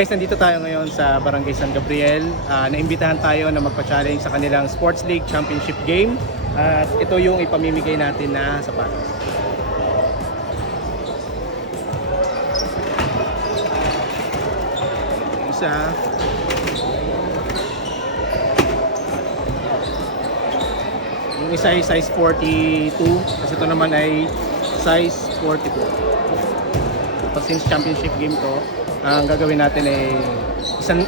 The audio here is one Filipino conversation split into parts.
Guys, nandito tayo ngayon sa Barangay San Gabriel. Naimbitahan tayo na magpa-challenge sa kanilang Sports League Championship game. At ito yung ipamimigay natin na sapatos. Isa. Yung isa ay size 42. Kasi ito naman ay size 44. Tapos since championship game to, ang gagawin natin ay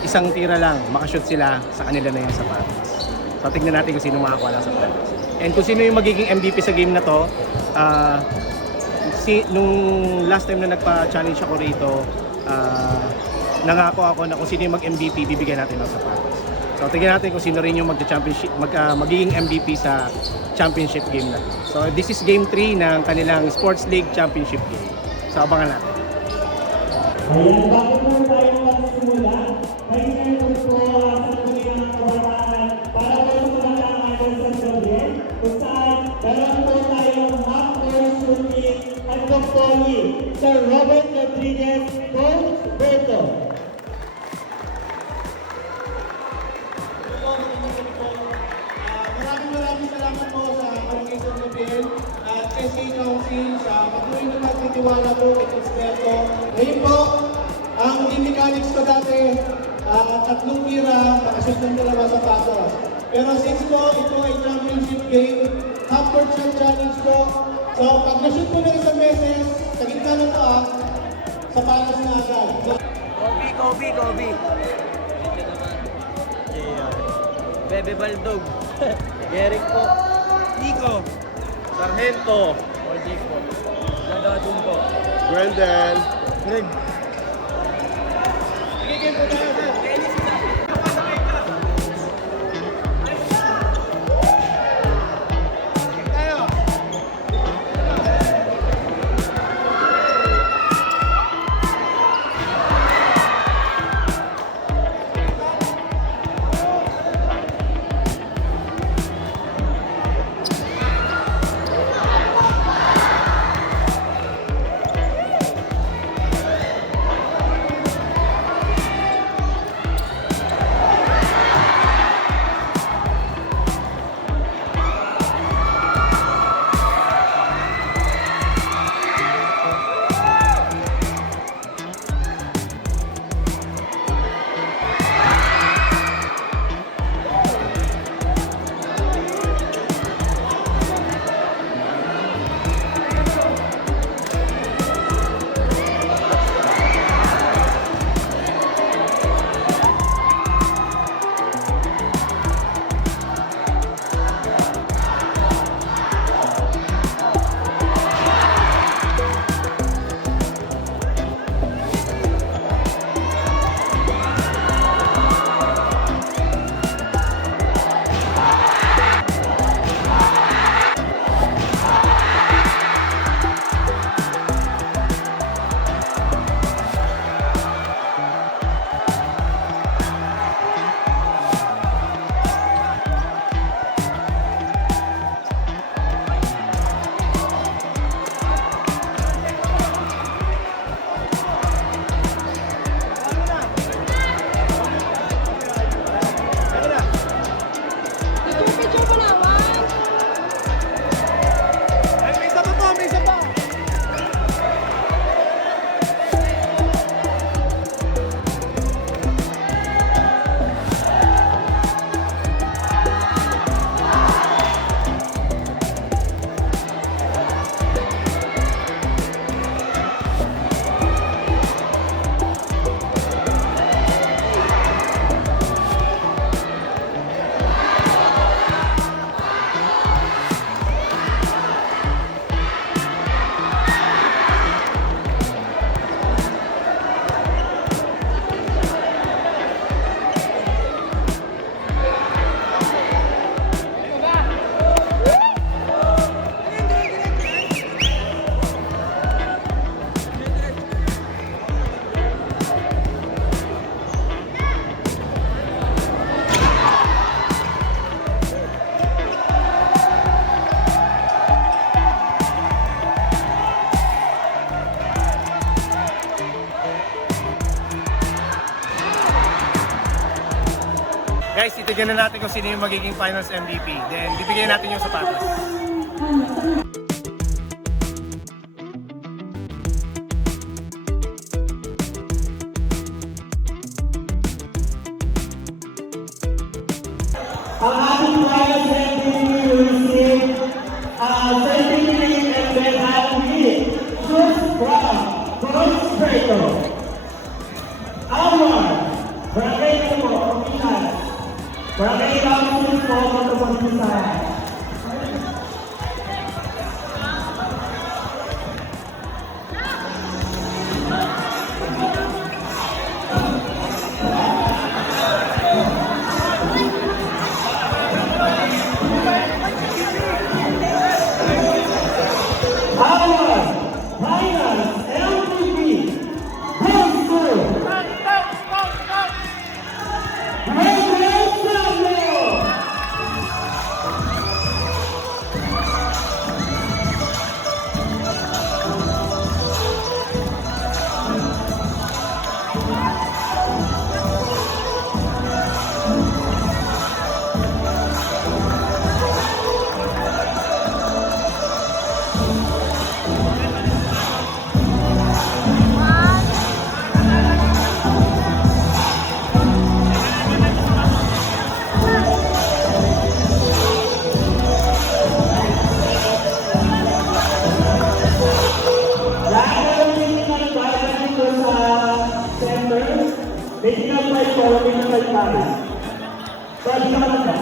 isang tira lang, makashoot sila sa kanila na yung sapatos. So tignan natin kung sino makakuha ng sapatos. And kung sino yung magiging MVP sa game na to, nung last time na nagpa-challenge ako rito, nangako ako na kung sino yung mag-MVP, bibigyan natin ng sapatos. So tignan natin kung sino rin yung magiging MVP sa championship game na. So this is game 3 ng kanilang Sports League Championship game. So abangan natin. Ayan, bago po tayo magsimula, kailangan po po sa tuloy ng kabataan para po sa kabataan natin sa Gabriel, kung saan dalawa po tayong half-court shooting at pagpoli sa Robert Rodriguez, Coach Berto. Maraming salamat po sa Barangay San Gabriel at SK Council sa patuloy na pagtitiwala po kay Coach Berto. Ngayon po, ang team mechanics ko dati, tatlong tira, nakashoot ng dalawa sa patos. Pero since po, ito ay championship game, half-court shot challenge po. So, pag na-shoot po ng isang beses, sa gitna na to sa patos na agad. Kobe. Bebe Baldog. Eric po. Nico. Sargento. Ojic po. Dadadun po. Brandon. Greg. Bigyan po tayo, sir. Guys, titignan na natin kung sino yung magiging finals MVP. Then, bibigyan natin yung sapatos. Ang ating finals MVP will receive certificate and then have shoes from Prospero. Award, Barangay Kumo, Opinan. Barangay Council po, Matabantusan. Award, Finals MVP, goes to Miguel Sabio. Medical fight for medical fight. Sabi ka lang ba?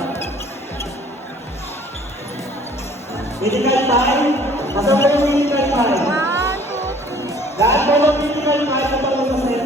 Medical fight, kasama yung medical fight. Lahat po ng medical fight na pag-usasin.